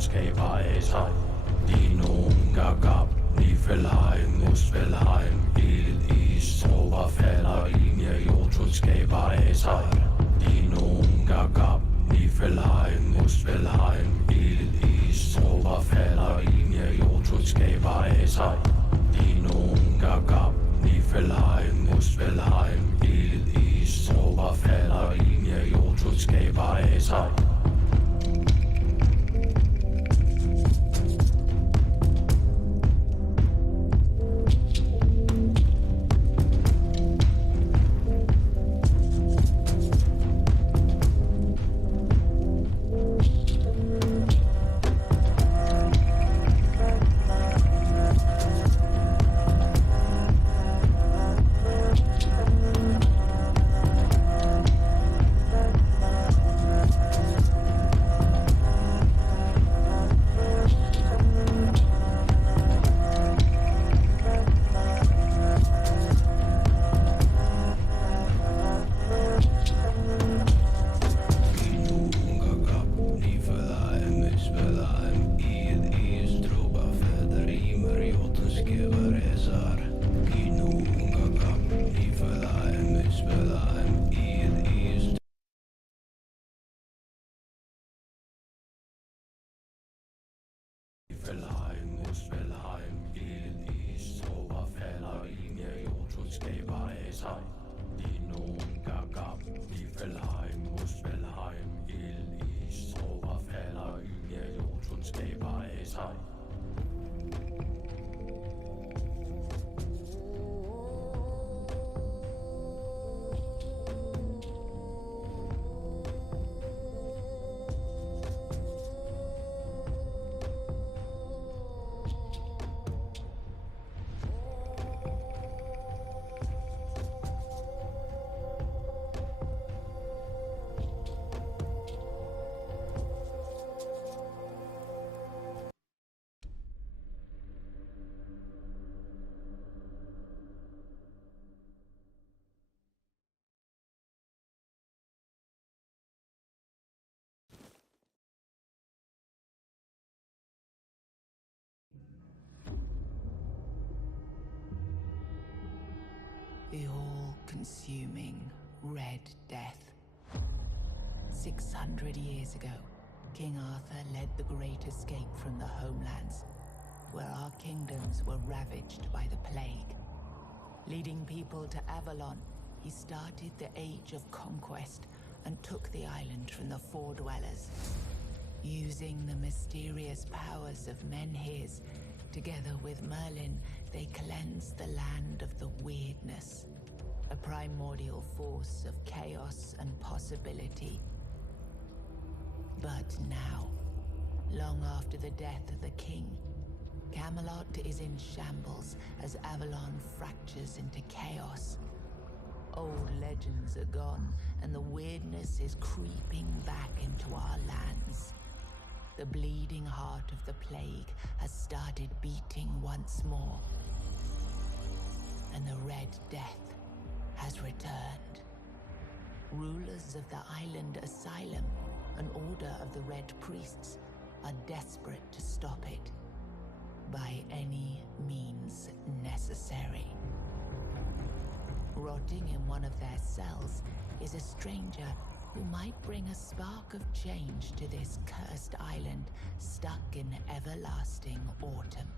skabelser. De nogen gab, Niflheim, Muspelheim, ild, is, tropper falder ind i Jotun skabelser. De nogen gab, Niflheim, Muspelheim, ild, is, tropper falder ind i Jotun skabelser. De nogen gab, Niflheim, Muspelheim, ild, is, tropper falder ind i Jotun skabelser. Niflheim, Muspelheim, ild, is, tropper falder ind i Jotun skabelser. De nogen gab, Niflheim, Muspelheim, ild, is, tropper falder ind i Jotun skabelser. The all-consuming Red Death. 600 years ago, King Arthur led the Great Escape from the homelands, where our kingdoms were ravaged by the plague. Leading people to Avalon, he started the Age of Conquest and took the island from the Four Dwellers. Using the mysterious powers of Menhirs, together with Merlin, they cleansed the land of the weirdness, a primordial force of chaos and possibility. But now, long after the death of the king, Camelot is in shambles as Avalon fractures into chaos. Old legends are gone, and the weirdness is creeping back into our lands. The bleeding heart of the plague has started beating once more, and the Red Death has returned. Rulers of the island asylum, an order of the Red Priests, are desperate to stop it by any means necessary. Rotting in one of their cells is a stranger who might bring a spark of change to this cursed island stuck in everlasting autumn.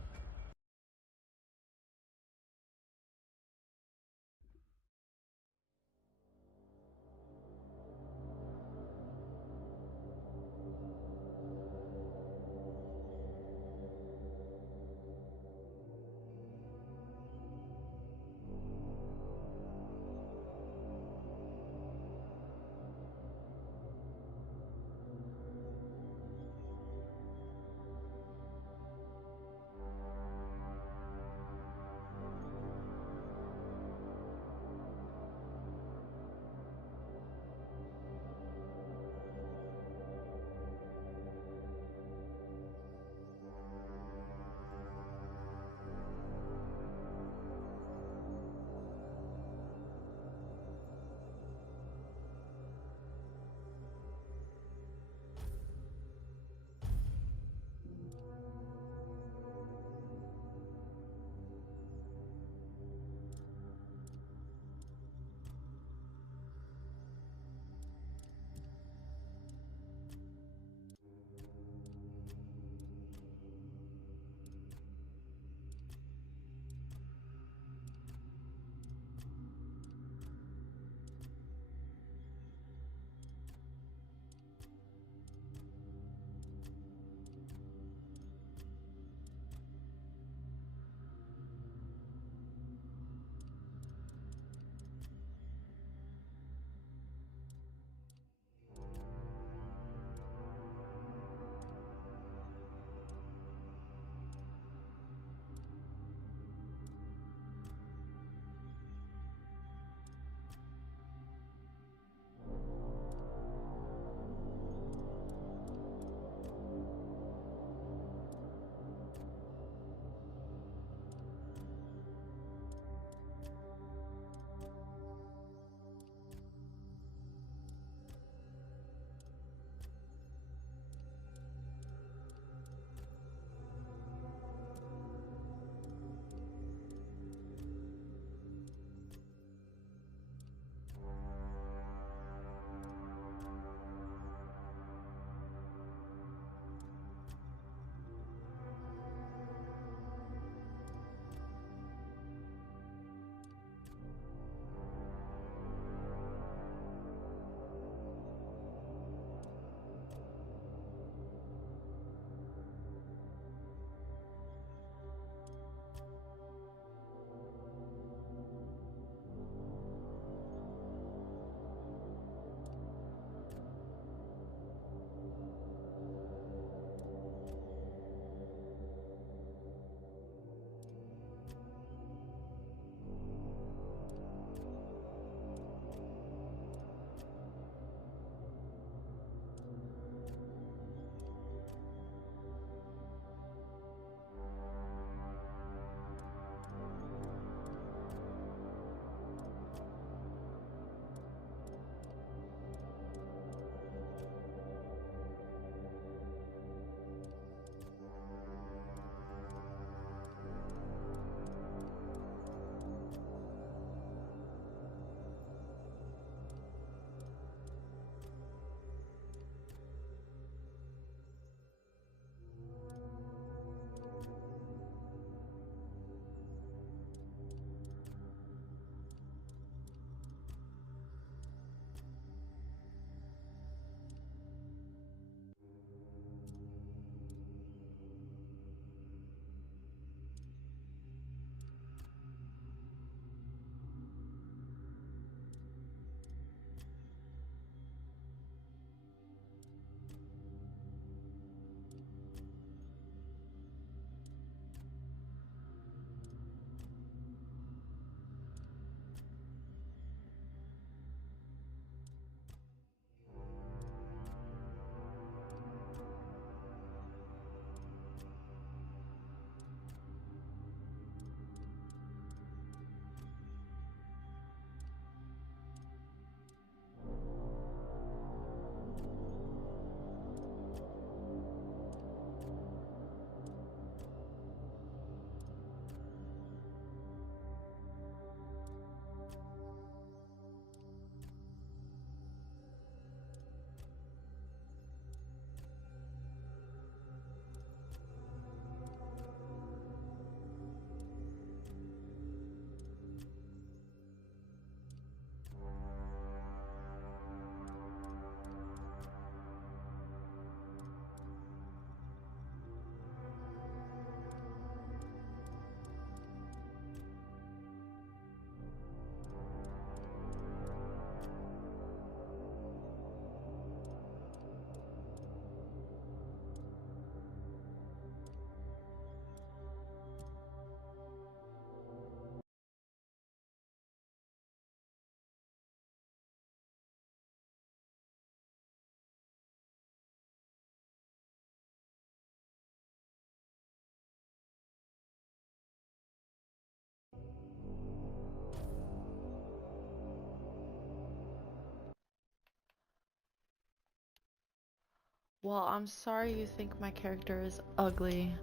Well, I'm sorry you think my character is ugly.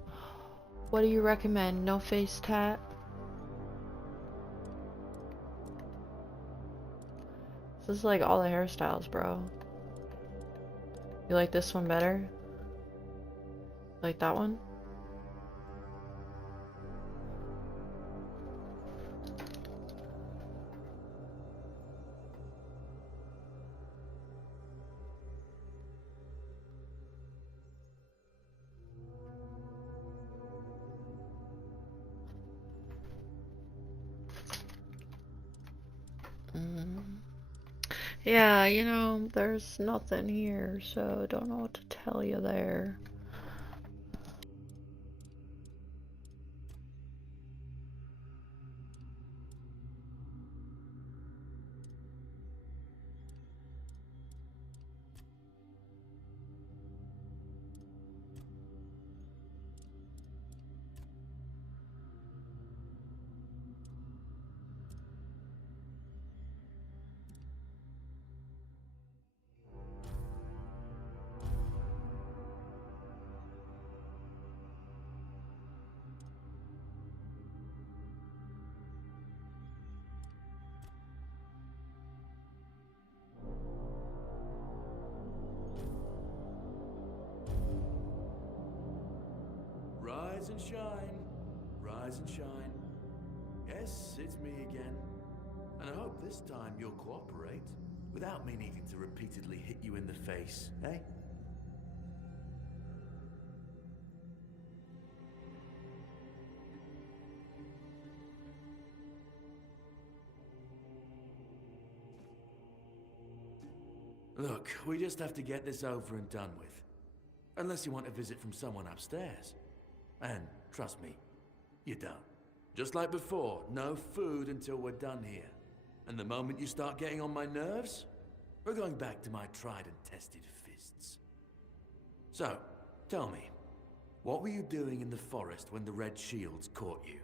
What do you recommend? No face tat? This is like all the hairstyles, bro. You like this one better? Like that one? Yeah, you know, there's nothing here, so don't know what to tell you there. Rise and shine, rise and shine. Yes, it's me again. And I hope this time you'll cooperate, without me needing to repeatedly hit you in the face, eh? Look, we just have to get this over and done with. Unless you want a visit from someone upstairs. And, trust me, you don't. Just like before, no food until we're done here. And the moment you start getting on my nerves, we're going back to my tried and tested fists. So, tell me, what were you doing in the forest when the Red Shields caught you?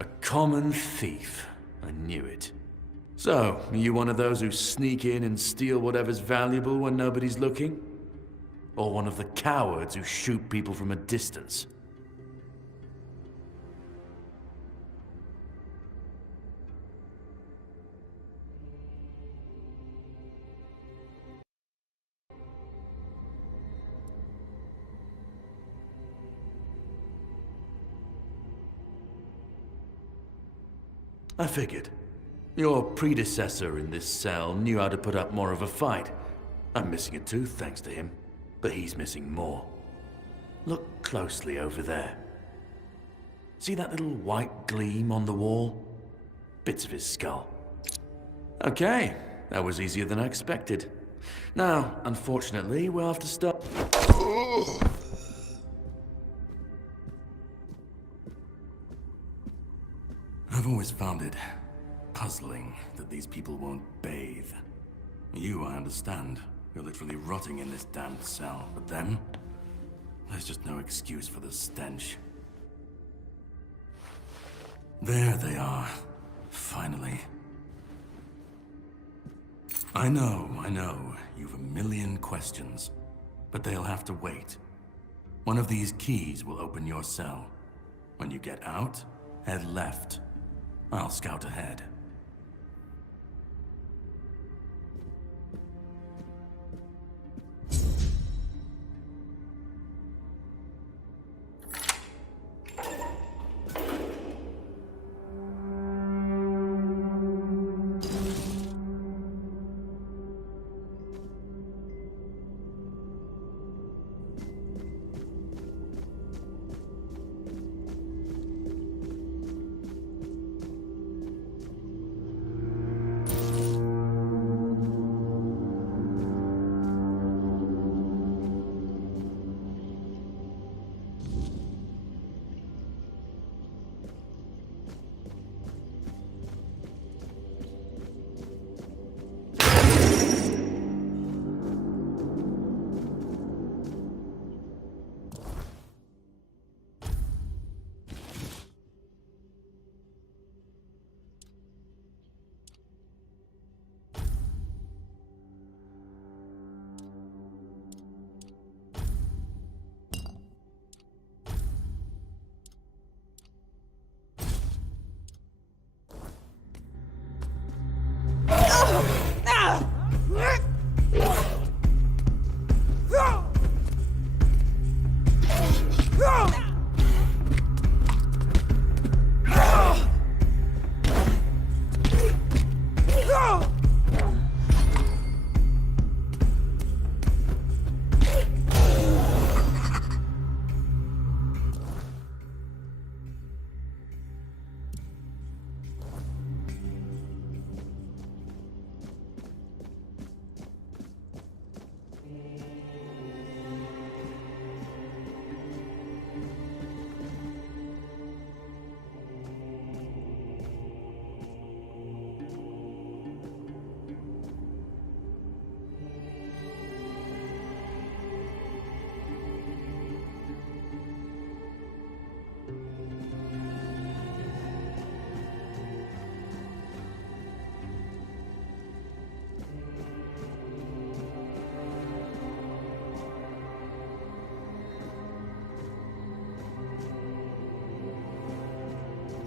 A common thief. I knew it. So, are you one of those who sneak in and steal whatever's valuable when nobody's looking? Or one of the cowards who shoot people from a distance? I figured. Your predecessor in this cell knew how to put up more of a fight. I'm missing a tooth thanks to him, but he's missing more. Look closely over there. See that little white gleam on the wall? Bits of his skull. Okay, that was easier than I expected. Now, unfortunately, we'll have to start... I've always found it puzzling that these people won't bathe. You, I understand. You're literally rotting in this damned cell. But them? There's just no excuse for the stench. There they are. Finally. I know. You've a million questions. But they'll have to wait. One of these keys will open your cell. When you get out, head left. I'll scout ahead.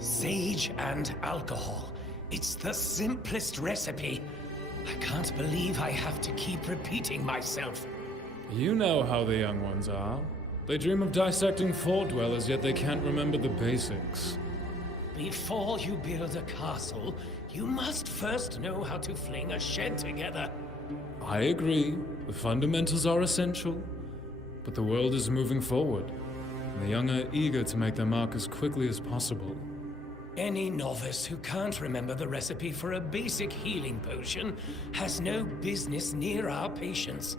Sage and alcohol. It's the simplest recipe. I can't believe I have to keep repeating myself. You know how the young ones are. They dream of dissecting fort dwellers, yet they can't remember the basics. Before you build a castle, you must first know how to fling a shed together. I agree. The fundamentals are essential. But the world is moving forward, and the young are eager to make their mark as quickly as possible. Any novice who can't remember the recipe for a basic healing potion has no business near our patients.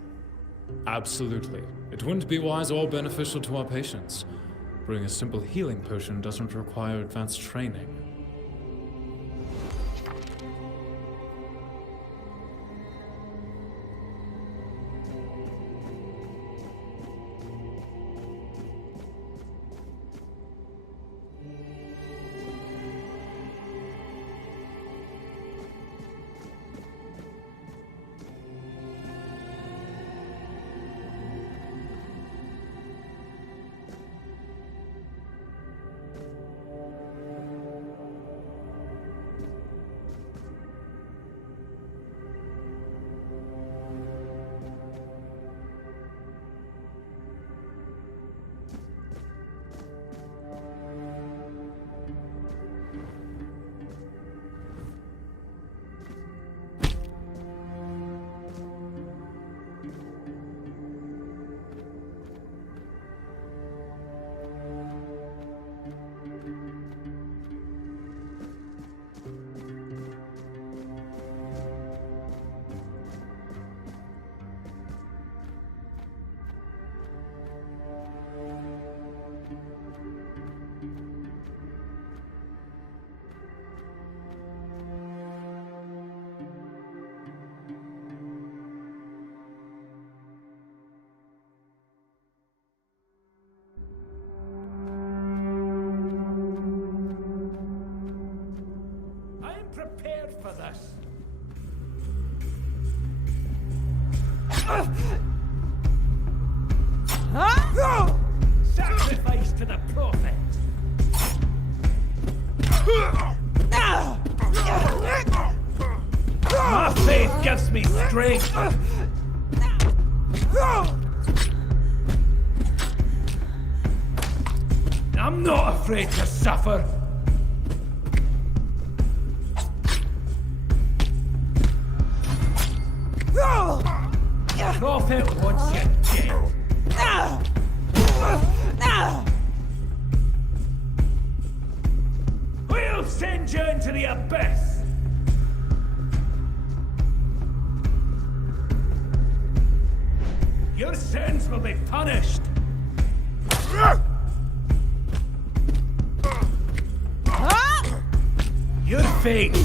Absolutely. It wouldn't be wise or beneficial to our patients. Brewing a simple healing potion doesn't require advanced training. Prepared for this. Sacrifice to the prophet. My faith gives me strength. I'm not afraid to suffer. Prophet wants you dead. We'll send you into the abyss. Your sins will be punished. Your fate.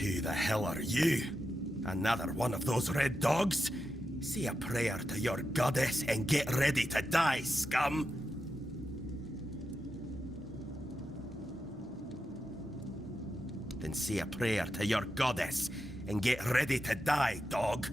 Who the hell are you? Another one of those red dogs? Say a prayer to your goddess and get ready to die, scum! Then say a prayer to your goddess and get ready to die, dog.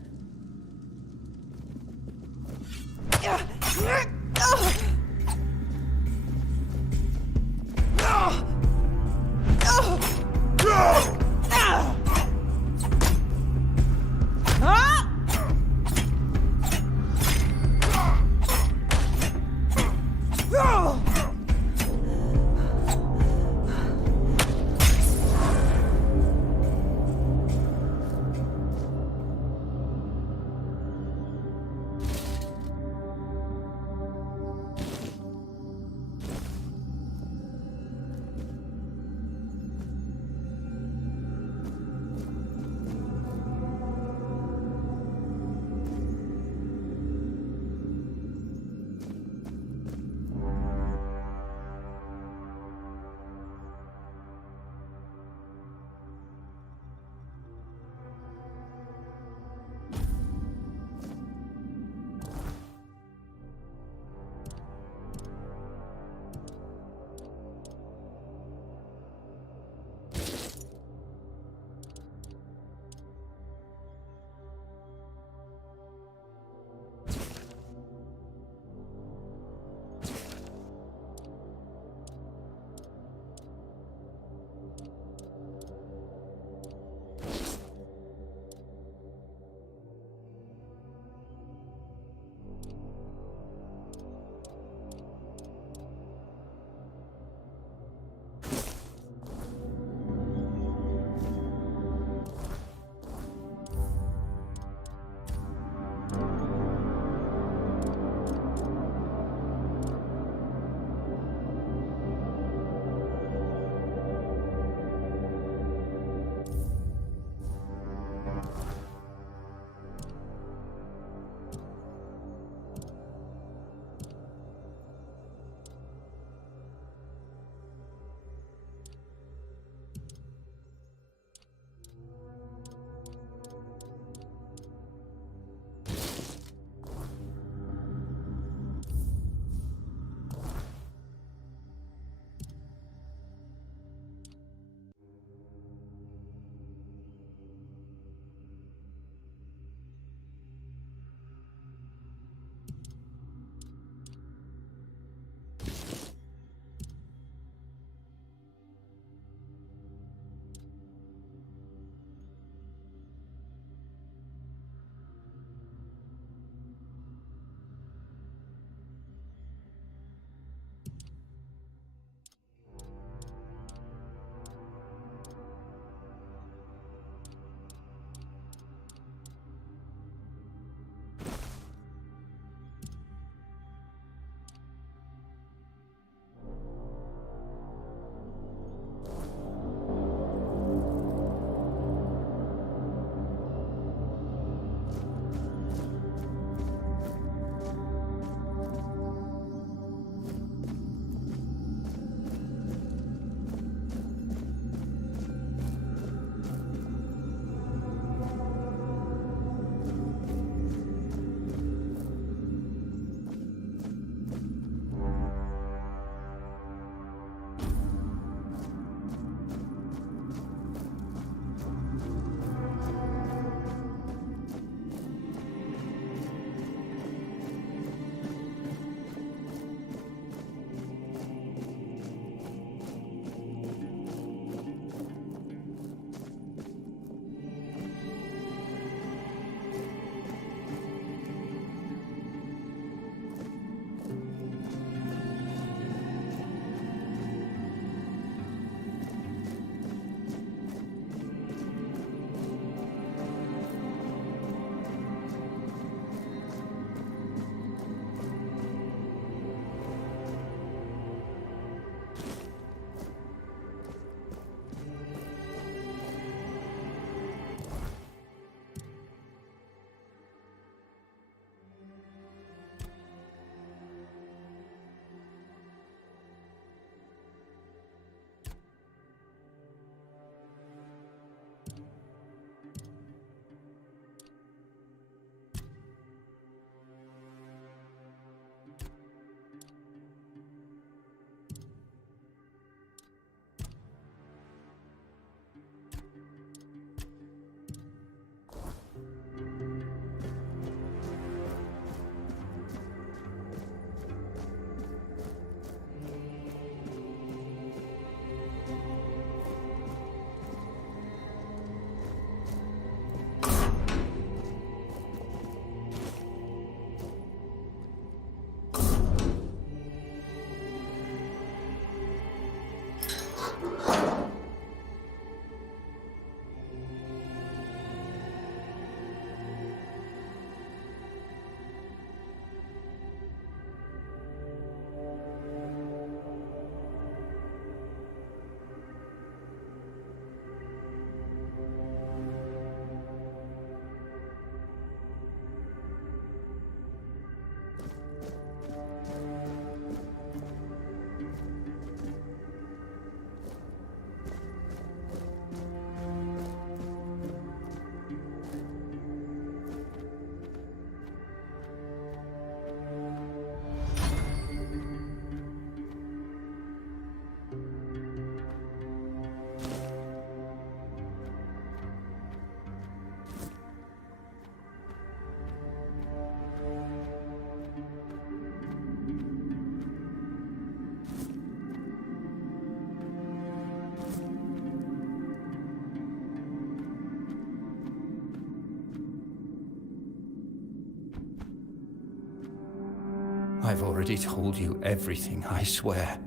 I've already told you everything, I swear.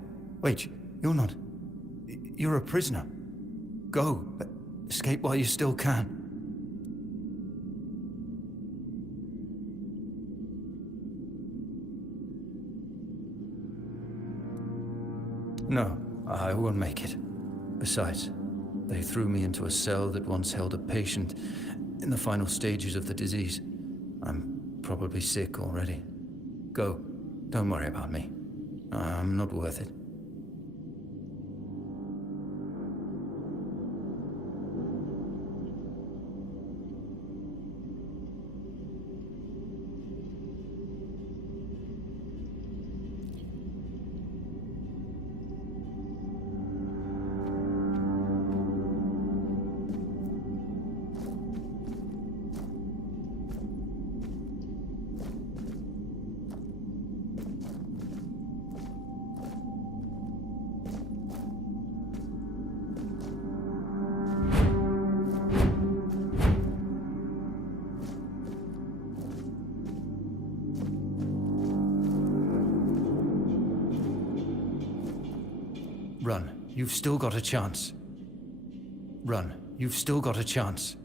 Wait, you're not... You're a prisoner. Go. Escape while you still can. No, I won't make it. Besides, they threw me into a cell that once held a patient in the final stages of the disease. I'm probably sick already. Go. Don't worry about me. I'm not worth it. Run. You've still got a chance. Run. You've still got a chance.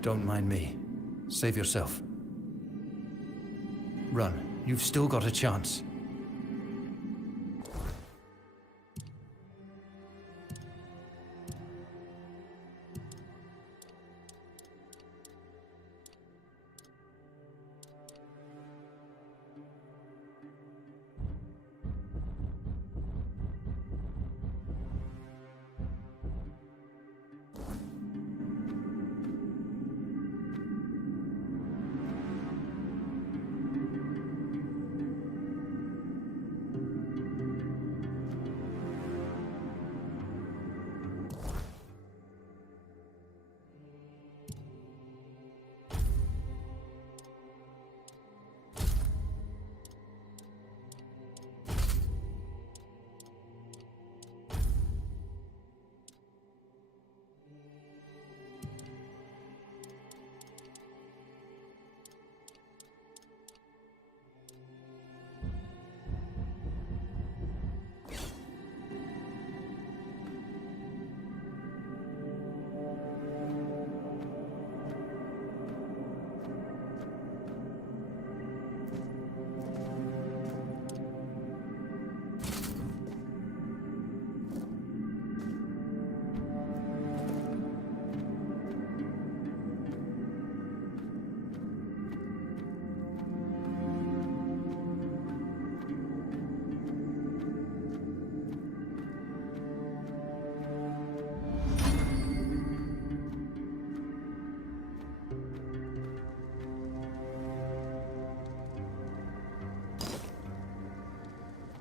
Don't mind me. Save yourself. Run. You've still got a chance.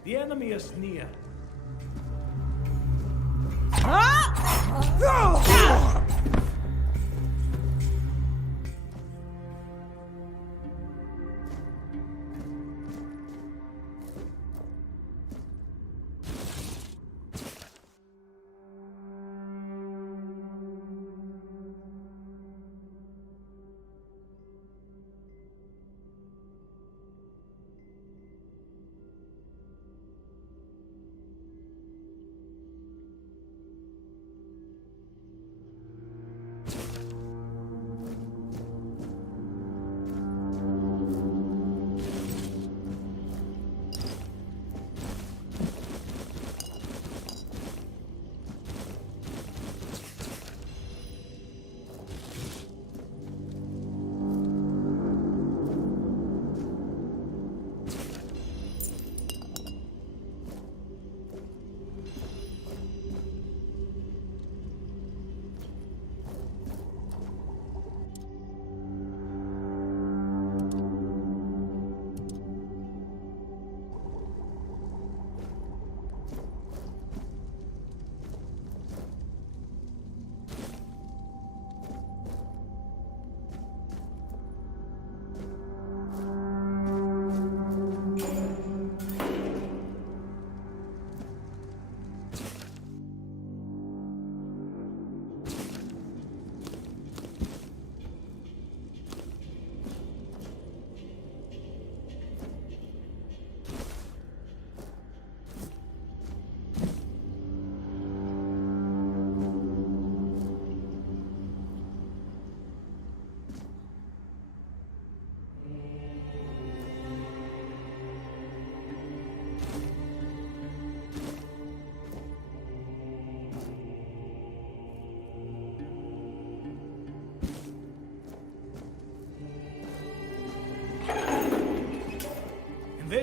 The enemy is near.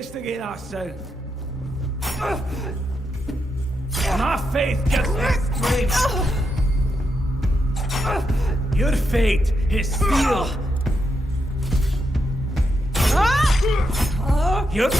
place to get us soon. My faith gives me strength. Your fate is sealed. Your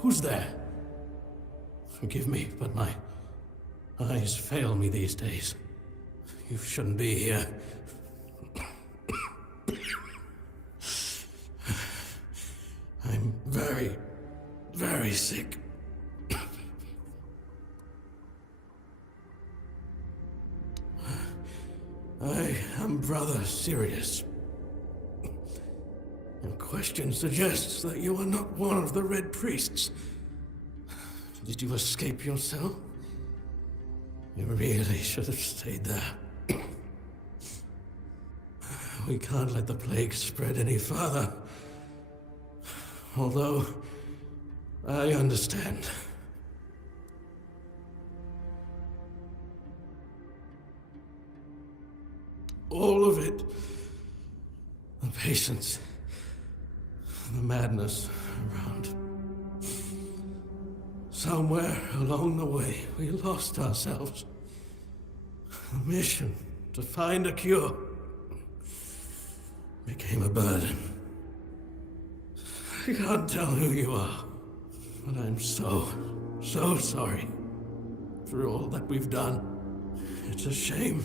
Who's there? Forgive me, but my eyes fail me these days. You shouldn't be here. I'm very, very sick. I am Brother Sirius. Your question suggests that you are not one of the Red Priests. Did you escape yourself? You really should have stayed there. We can't let the plague spread any further. Although, I understand. All of it. The patience. The madness around. Somewhere along the way, we lost ourselves. The mission to find a cure became a burden. I can't tell who you are, but I'm so sorry for all that we've done. It's a shame,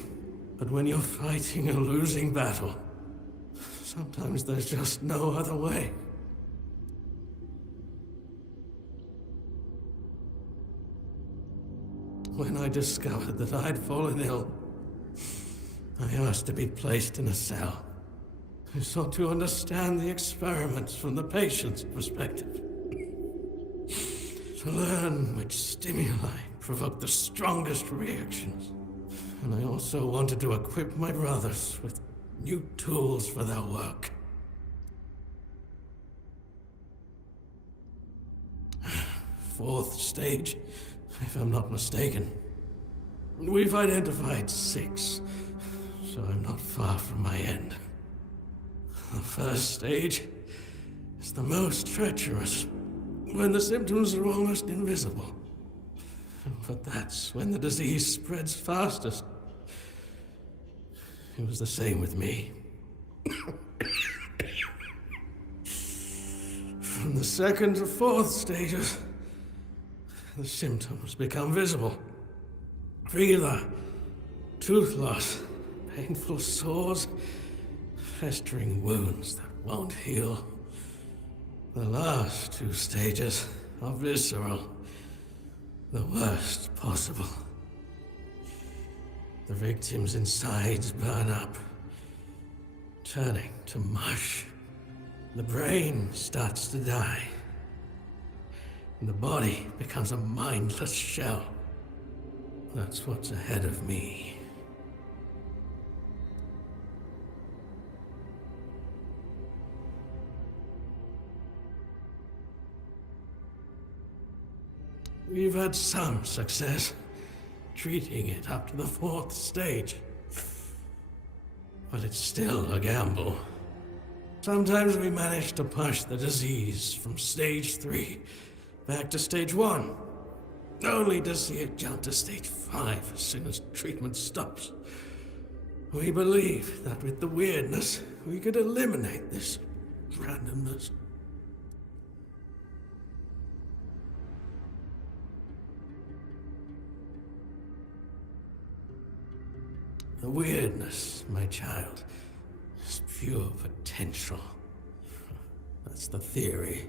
but when you're fighting a losing battle, sometimes there's just no other way. When I discovered that I'd fallen ill, I asked to be placed in a cell. I sought to understand the experiments from the patient's perspective. To learn which stimuli provoke the strongest reactions. And I also wanted to equip my brothers with new tools for their work. Fourth stage, if I'm not mistaken. We've identified 6, so I'm not far from my end. The first stage is the most treacherous, when the symptoms are almost invisible. But that's when the disease spreads fastest. It was the same with me. From the second to fourth stages, the symptoms become visible. Fever, tooth loss, painful sores, festering wounds that won't heal. The last 2 stages are visceral, the worst possible. The victim's insides burn up, turning to mush. The brain starts to die, and the body becomes a mindless shell. That's what's ahead of me. We've had some success treating it up to the 4th stage. But it's still a gamble. Sometimes we manage to push the disease from stage 3 back to stage 1, only to see it jump to stage 5 as soon as treatment stops. We believe that with the weirdness, we could eliminate this randomness. The weirdness, my child, is pure potential. That's the theory.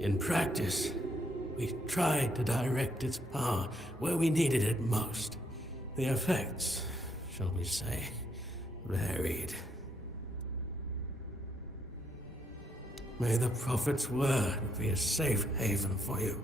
In practice, we tried to direct its power where we needed it most. The effects, shall we say, varied. May the Prophet's word be a safe haven for you.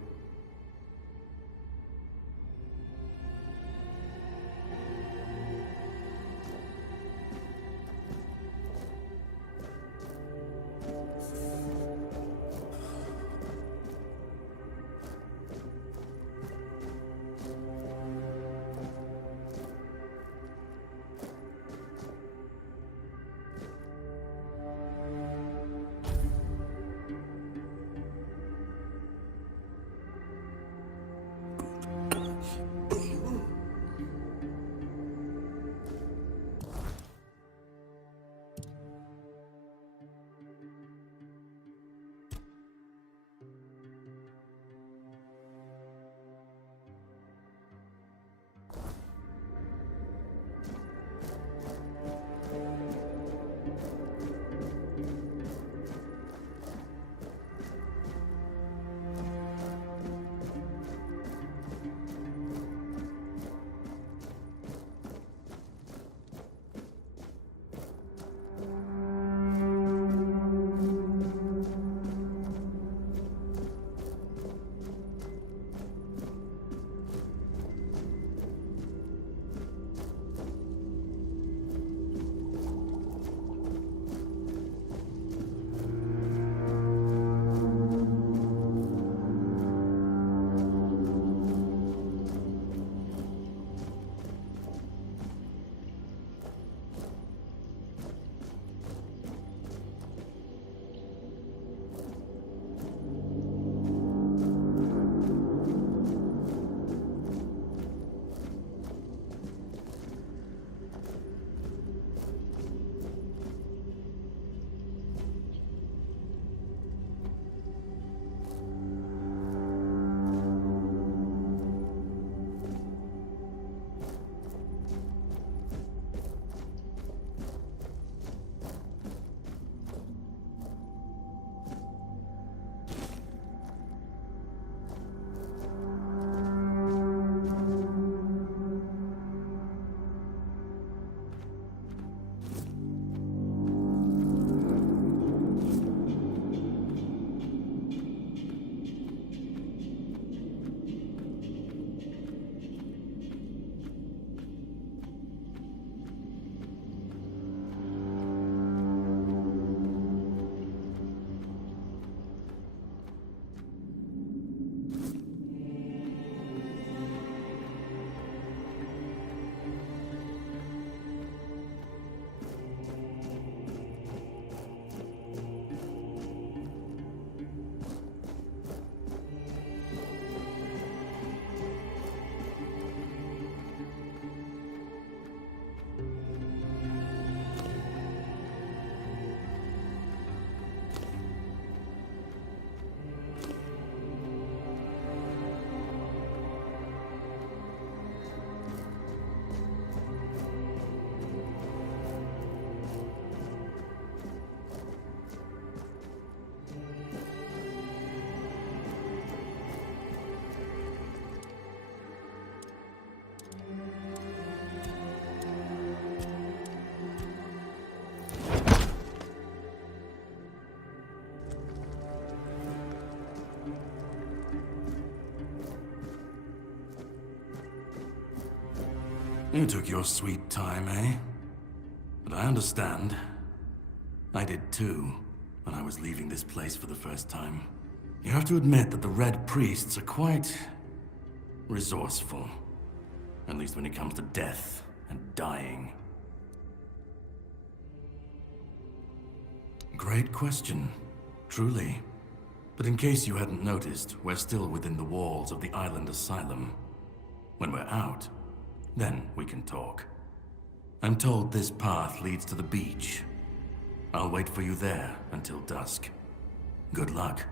You took your sweet time, eh? But I understand. I did too, when I was leaving this place for the first time. You have to admit that the Red Priests are quite resourceful. At least when it comes to death and dying. Great question. Truly. But in case you hadn't noticed, we're still within the walls of the island asylum. When we're out, then we can talk. I'm told this path leads to the beach. I'll wait for you there until dusk. Good luck.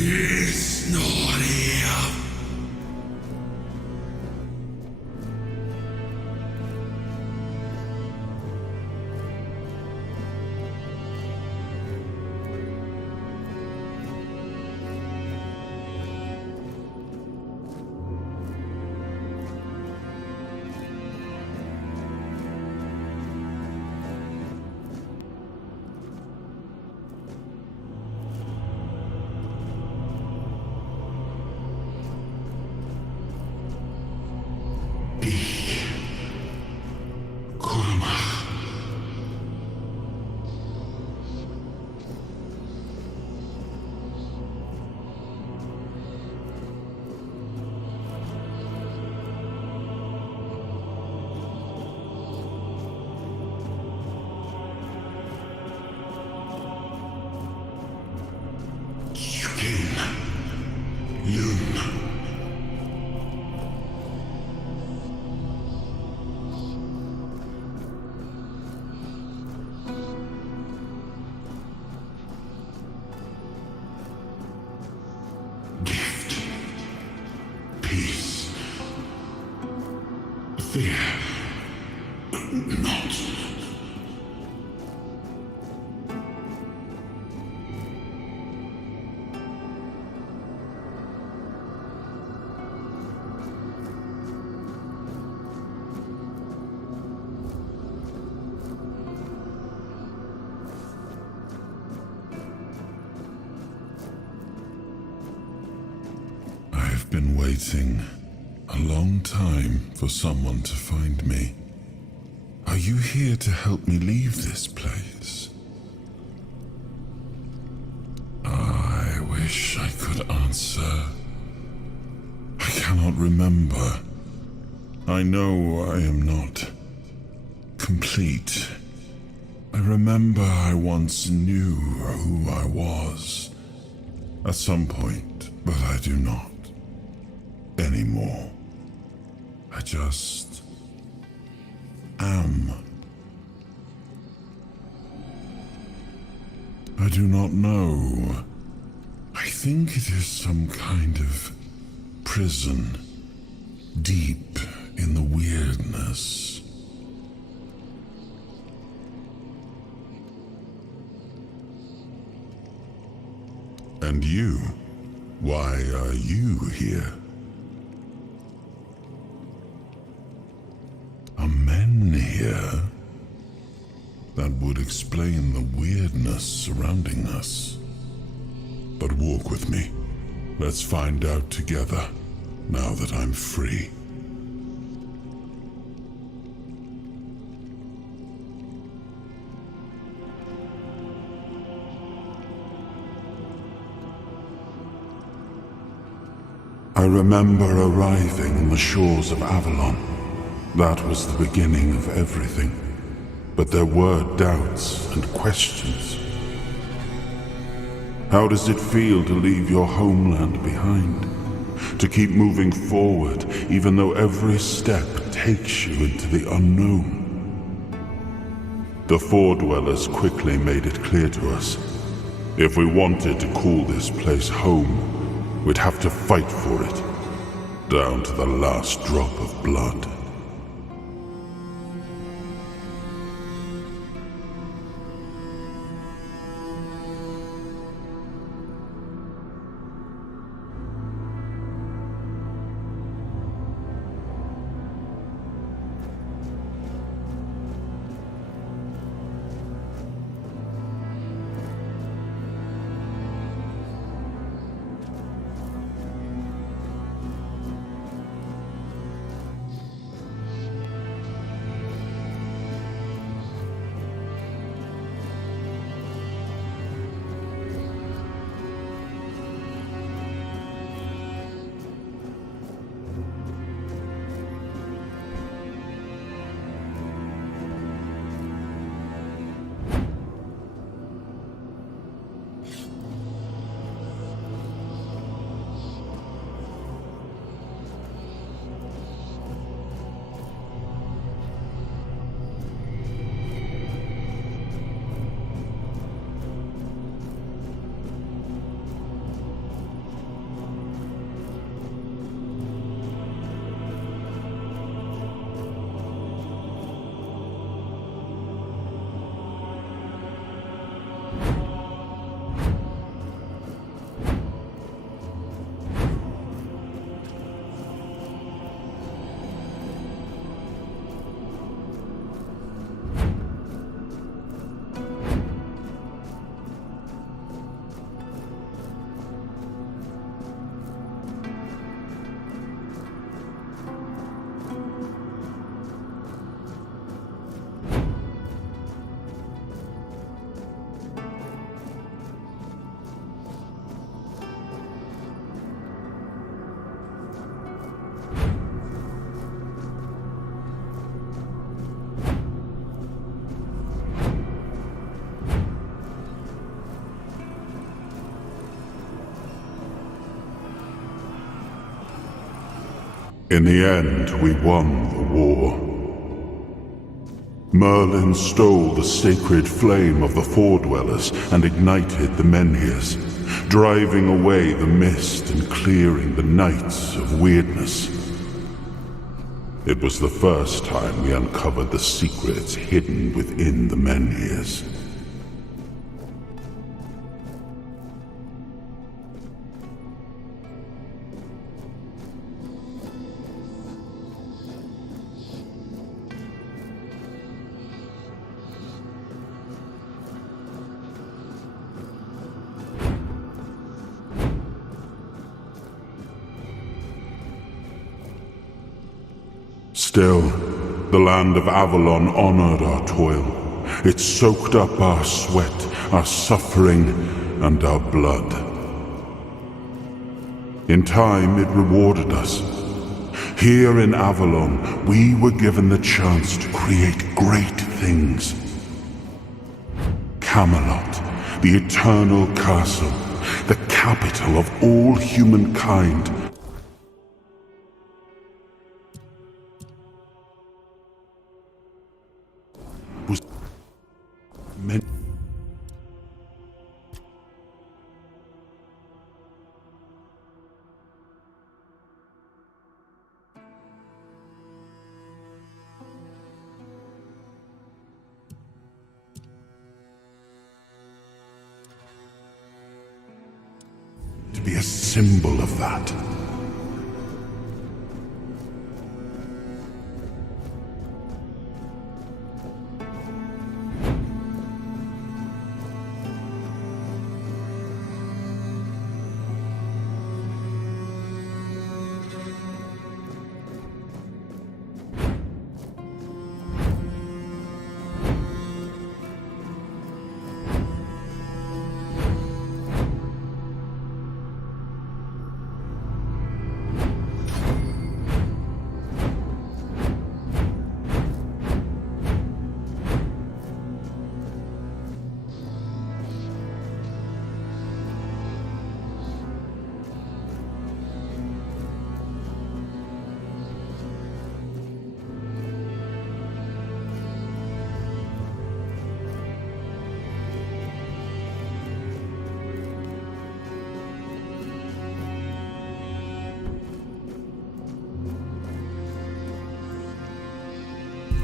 It's not here. Fear not. I've been waiting a long time for someone to find me. Are you here to help me leave this place? I wish I could answer. I cannot remember. I know I am not complete. I remember I once knew who I was at some point, but I do not anymore. I just am. I do not know. I think it is some kind of prison, deep in the weirdness. And you? Why are you here? Are men here? That would explain the weirdness surrounding us. But walk with me. Let's find out together, now that I'm free. I remember arriving on the shores of Avalon. That was the beginning of everything. But there were doubts and questions. How does it feel to leave your homeland behind? To keep moving forward, even though every step takes you into the unknown? The Four Dwellers quickly made it clear to us. If we wanted to call this place home, we'd have to fight for it, down to the last drop of blood. In the end, we won the war. Merlin stole the sacred flame of the Foredwellers and ignited the Menhirs, driving away the mist and clearing the nights of weirdness. It was the first time we uncovered the secrets hidden within the Menhirs. Still, the land of Avalon honored our toil. It soaked up our sweat, our suffering, and our blood. In time, it rewarded us. Here in Avalon, we were given the chance to create great things. Camelot, the eternal castle, the capital of all humankind, was meant to be a symbol of that.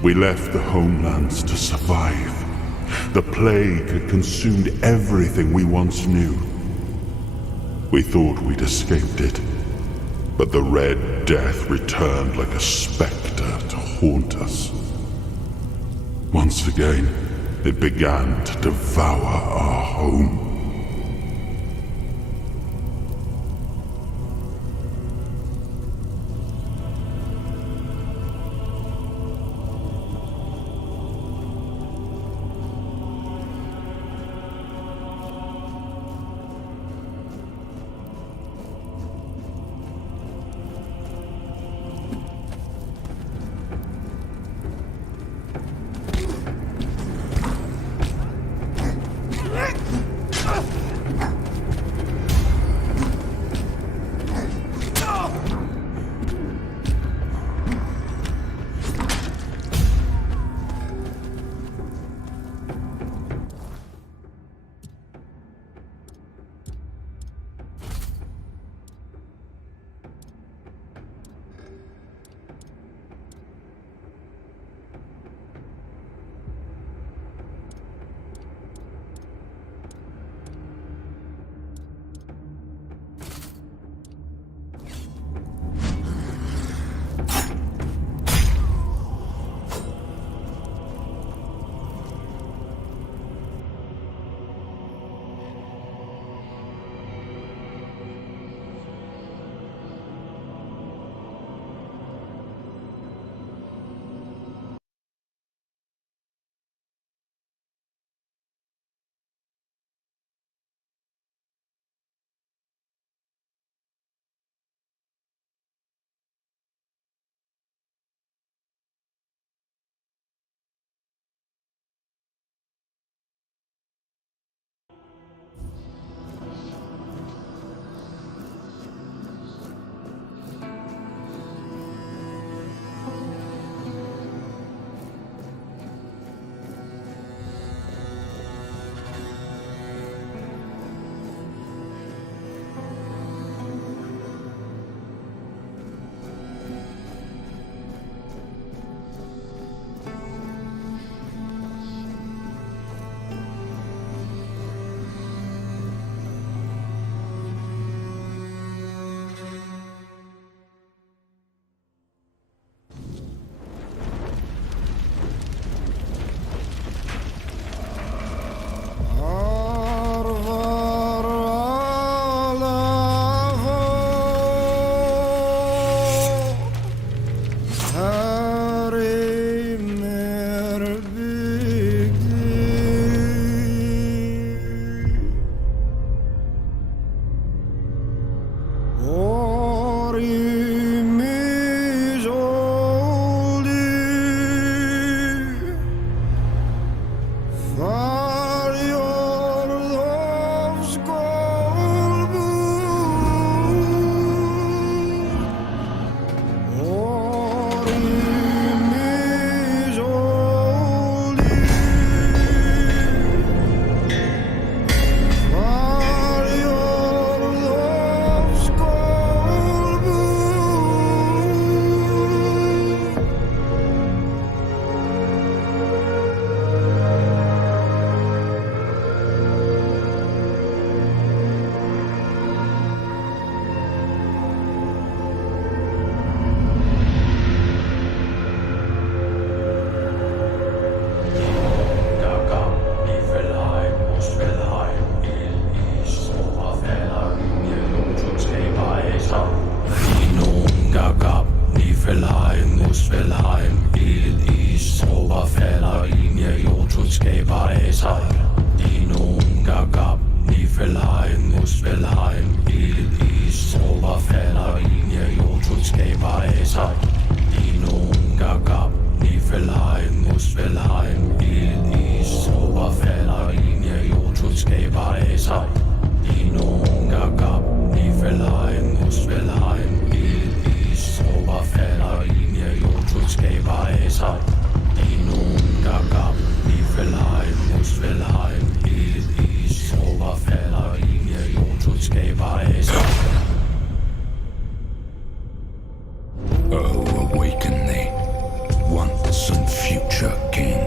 We left the homelands to survive. The plague had consumed everything we once knew. We thought we'd escaped it, but the Red Death returned like a specter to haunt us. Once again, it began to devour our home. Niflheim, Muspelheim, Elis, Zauberfäller, Linie, Jotunskaber, Aesir. Dino, Gagab, Niflheim, Muspelheim, Elis, Zauberfäller, Linie, Jotunskaber, Aesir. Dino, Gagab, Niflheim, Muspelheim, Elis, Zauberfäller, Linie, Jotunskaber, Aesir. Dino, Gagab, Niflheim, Muspelheim, Elis, Zauberfäller, Linie, Jotunskaber, Aesir. Dino, Gagab, Niflheim, Muspelheim, Elis, Zauberfäller, Linie, Jotunskaber, Aesir. Oh, awaken thee, once and future king.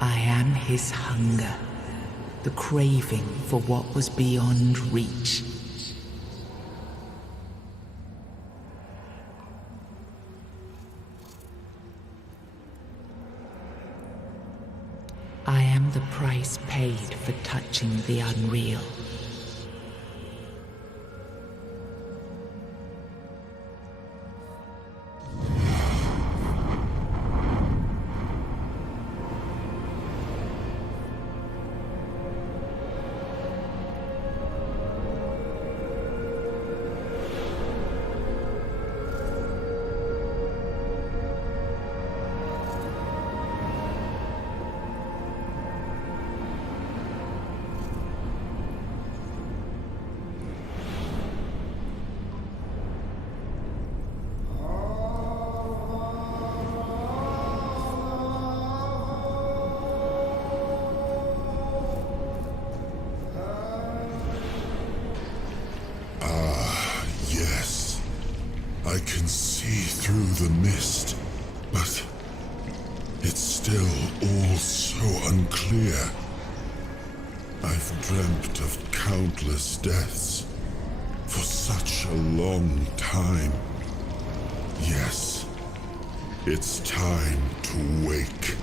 I am his hunger, the craving for what was beyond reach. I am the price paid for touching the unreal. I can see through the mist, but it's still all so unclear. I've dreamt of countless deaths for such a long time. Yes, it's time to wake.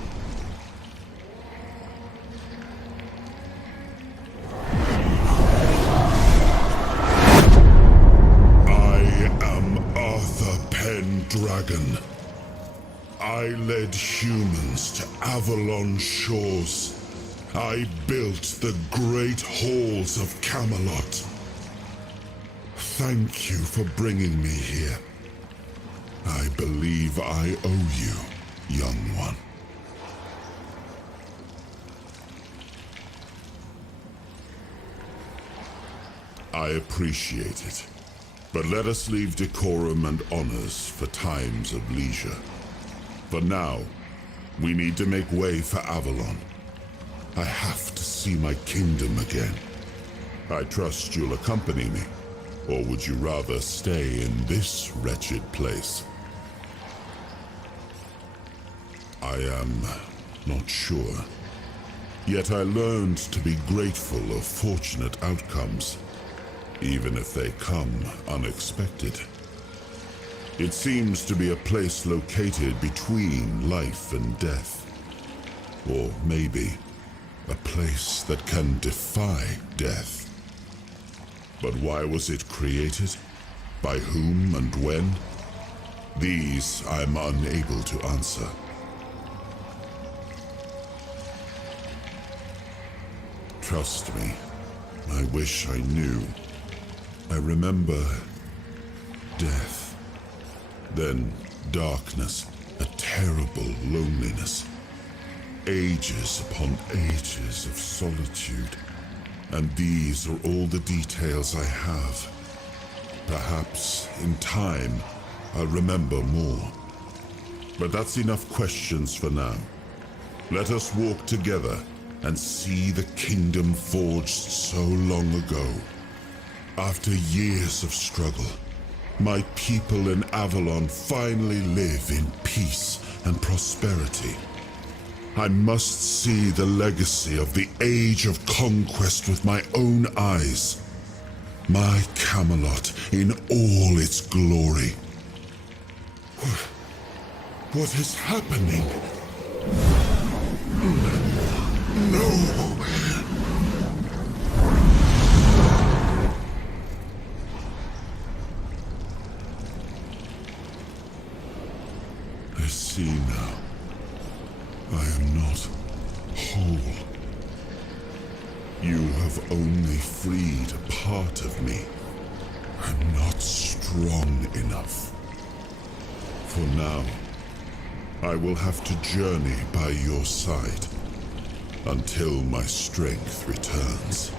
Dragon. I led humans to Avalon shores. I built the great halls of Camelot. Thank you for bringing me here. I believe I owe you, young one. I appreciate it. But let us leave decorum and honors for times of leisure. For now, we need to make way for Avalon. I have to see my kingdom again. I trust you'll accompany me, or would you rather stay in this wretched place? I am not sure. Yet I learned to be grateful of fortunate outcomes, even if they come unexpected. It seems to be a place located between life and death. Or maybe a place that can defy death. But why was it created? By whom and when? These I'm unable to answer. Trust me, I wish I knew. I remember death, then darkness, a terrible loneliness, ages upon ages of solitude, and these are all the details I have. Perhaps, in time, I'll remember more. But that's enough questions for now. Let us walk together and see the kingdom forged so long ago. After years of struggle, my people in Avalon finally live in peace and prosperity. I must see the legacy of the Age of Conquest with my own eyes. My Camelot in all its glory. What is happening? No! I see now. I am not whole. You have only freed a part of me. I'm not strong enough. For now, I will have to journey by your side until my strength returns.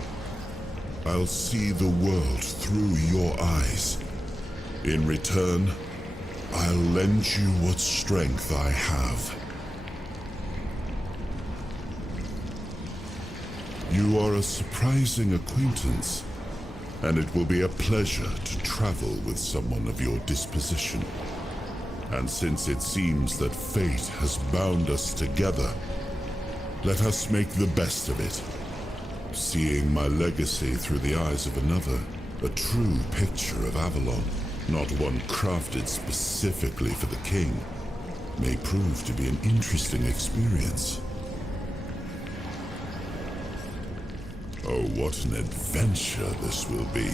I'll see the world through your eyes. In return, I'll lend you what strength I have. You are a surprising acquaintance, and it will be a pleasure to travel with someone of your disposition. And since it seems that fate has bound us together, let us make the best of it. Seeing my legacy through the eyes of another, a true picture of Avalon, not one crafted specifically for the king, may prove to be an interesting experience. Oh, what an adventure this will be.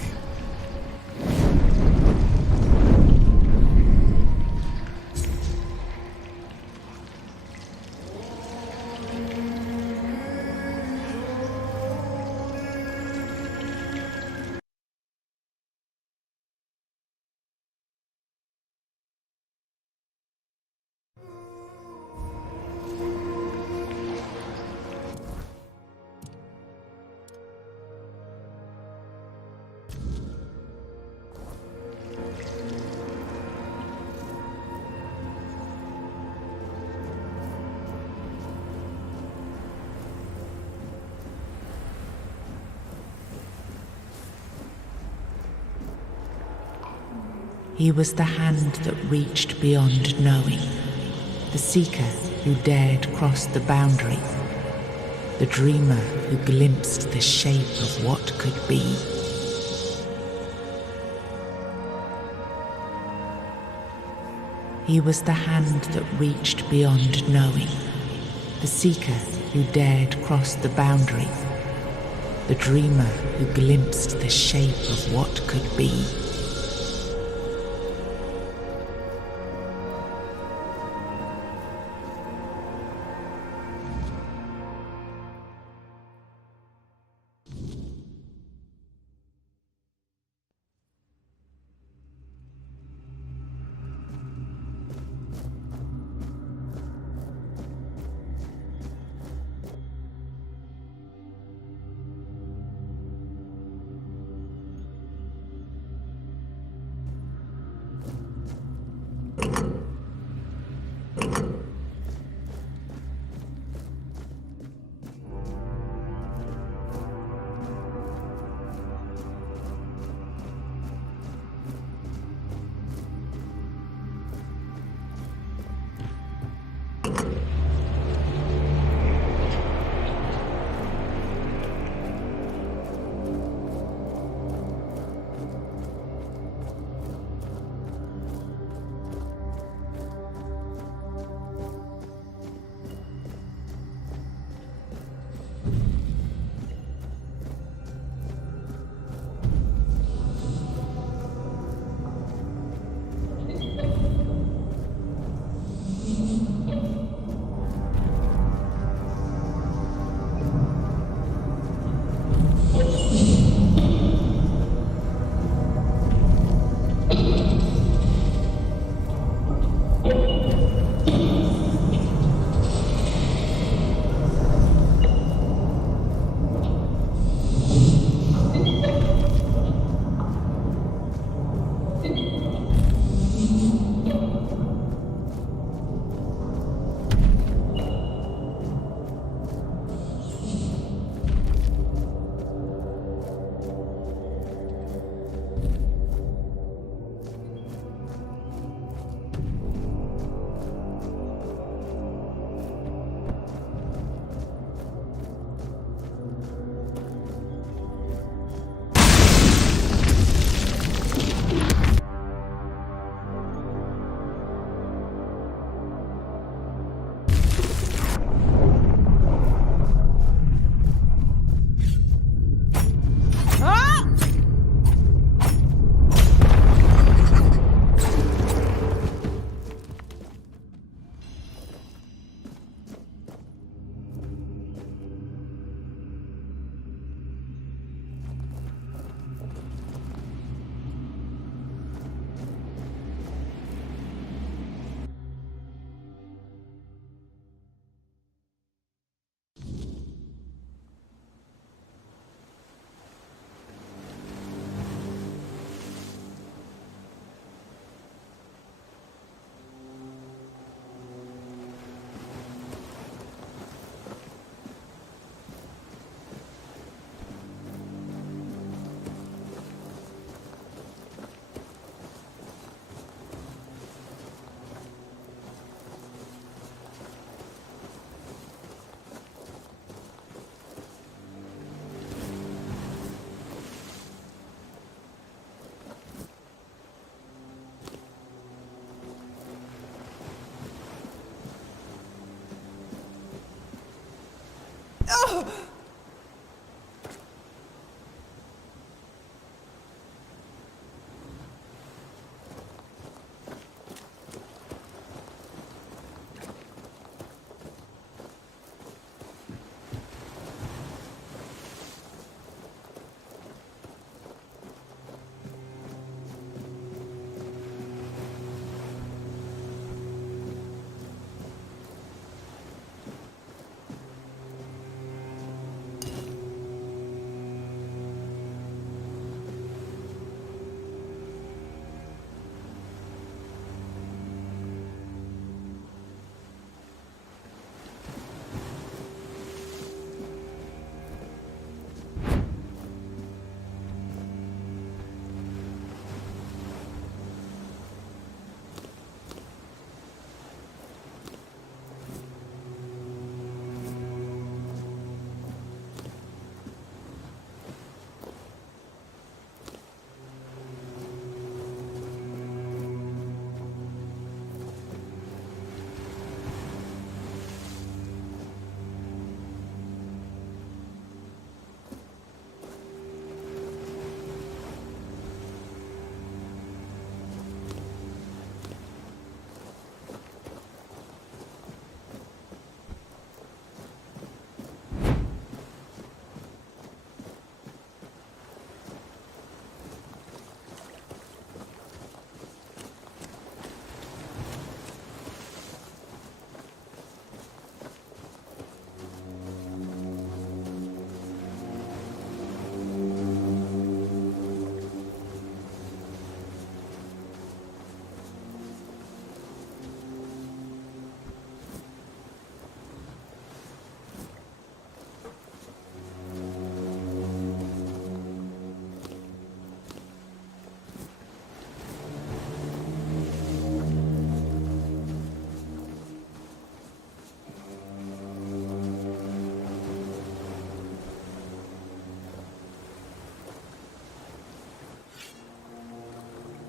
He was the hand that reached beyond knowing, the seeker who dared cross the boundary, the dreamer who glimpsed the shape of what could be. He was the hand that reached beyond knowing, the seeker who dared cross the boundary, the dreamer who glimpsed the shape of what could be.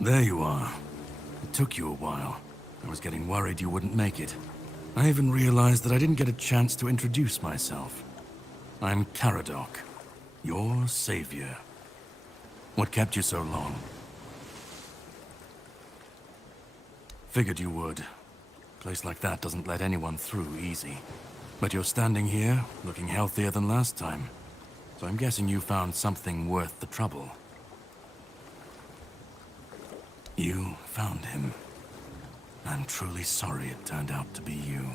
There you are. It took you a while. I was getting worried you wouldn't make it. I even realized that I didn't get a chance to introduce myself. I'm Caradoc, your savior. What kept you so long? Figured you would. A place like that doesn't let anyone through easy. But you're standing here, looking healthier than last time. So I'm guessing you found something worth the trouble. You found him. I'm truly sorry it turned out to be you.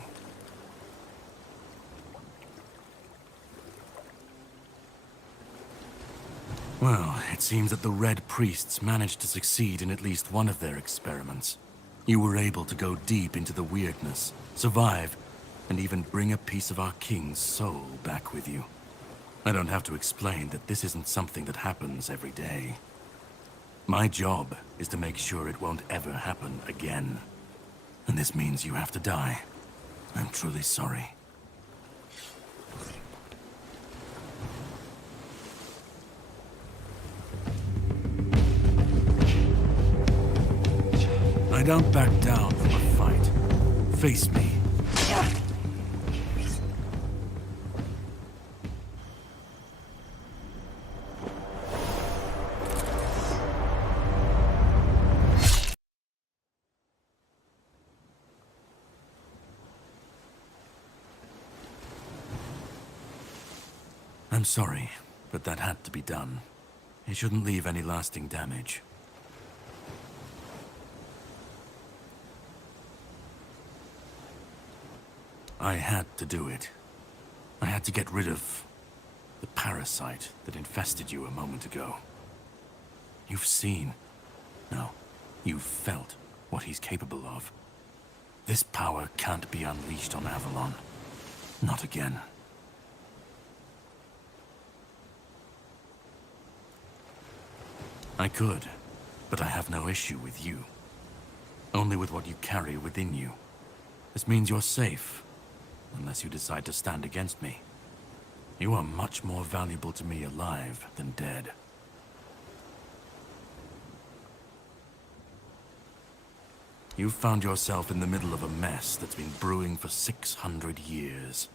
Well, it seems that the Red Priests managed to succeed in at least one of their experiments. You were able to go deep into the weirdness, survive, and even bring a piece of our king's soul back with you. I don't have to explain that this isn't something that happens every day. My job is to make sure it won't ever happen again. And this means you have to die. I'm truly sorry. I don't back down from a fight. Face me. I'm sorry, but that had to be done. It shouldn't leave any lasting damage. I had to do it. I had to get rid of the parasite that infested you a moment ago. You've seen, no, you've felt what he's capable of. This power can't be unleashed on Avalon. Not again. I could, but I have no issue with you. Only with what you carry within you. This means you're safe, unless you decide to stand against me. You are much more valuable to me alive than dead. You've found yourself in the middle of a mess that's been brewing for 600 years.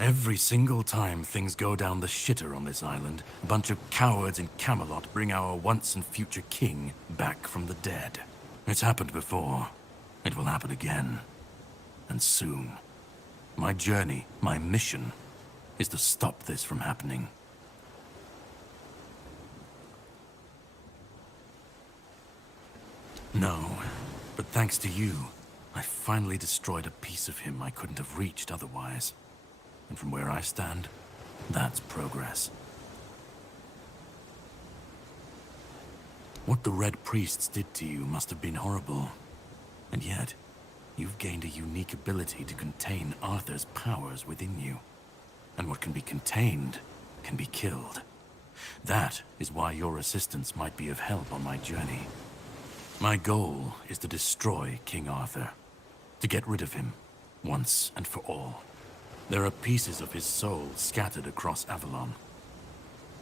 Every single time things go down the shitter on this island, a bunch of cowards in Camelot bring our once and future king back from the dead. It's happened before. It will happen again. And soon. My journey, my mission, is to stop this from happening. No, but thanks to you, I finally destroyed a piece of him I couldn't have reached otherwise. And from where I stand, that's progress. What the Red Priests did to you must have been horrible. And yet, you've gained a unique ability to contain Arthur's powers within you. And what can be contained can be killed. That is why your assistance might be of help on my journey. My goal is to destroy King Arthur. To get rid of him, once and for all. There are pieces of his soul scattered across Avalon.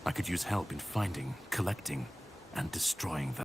I could use help in finding, collecting, and destroying them.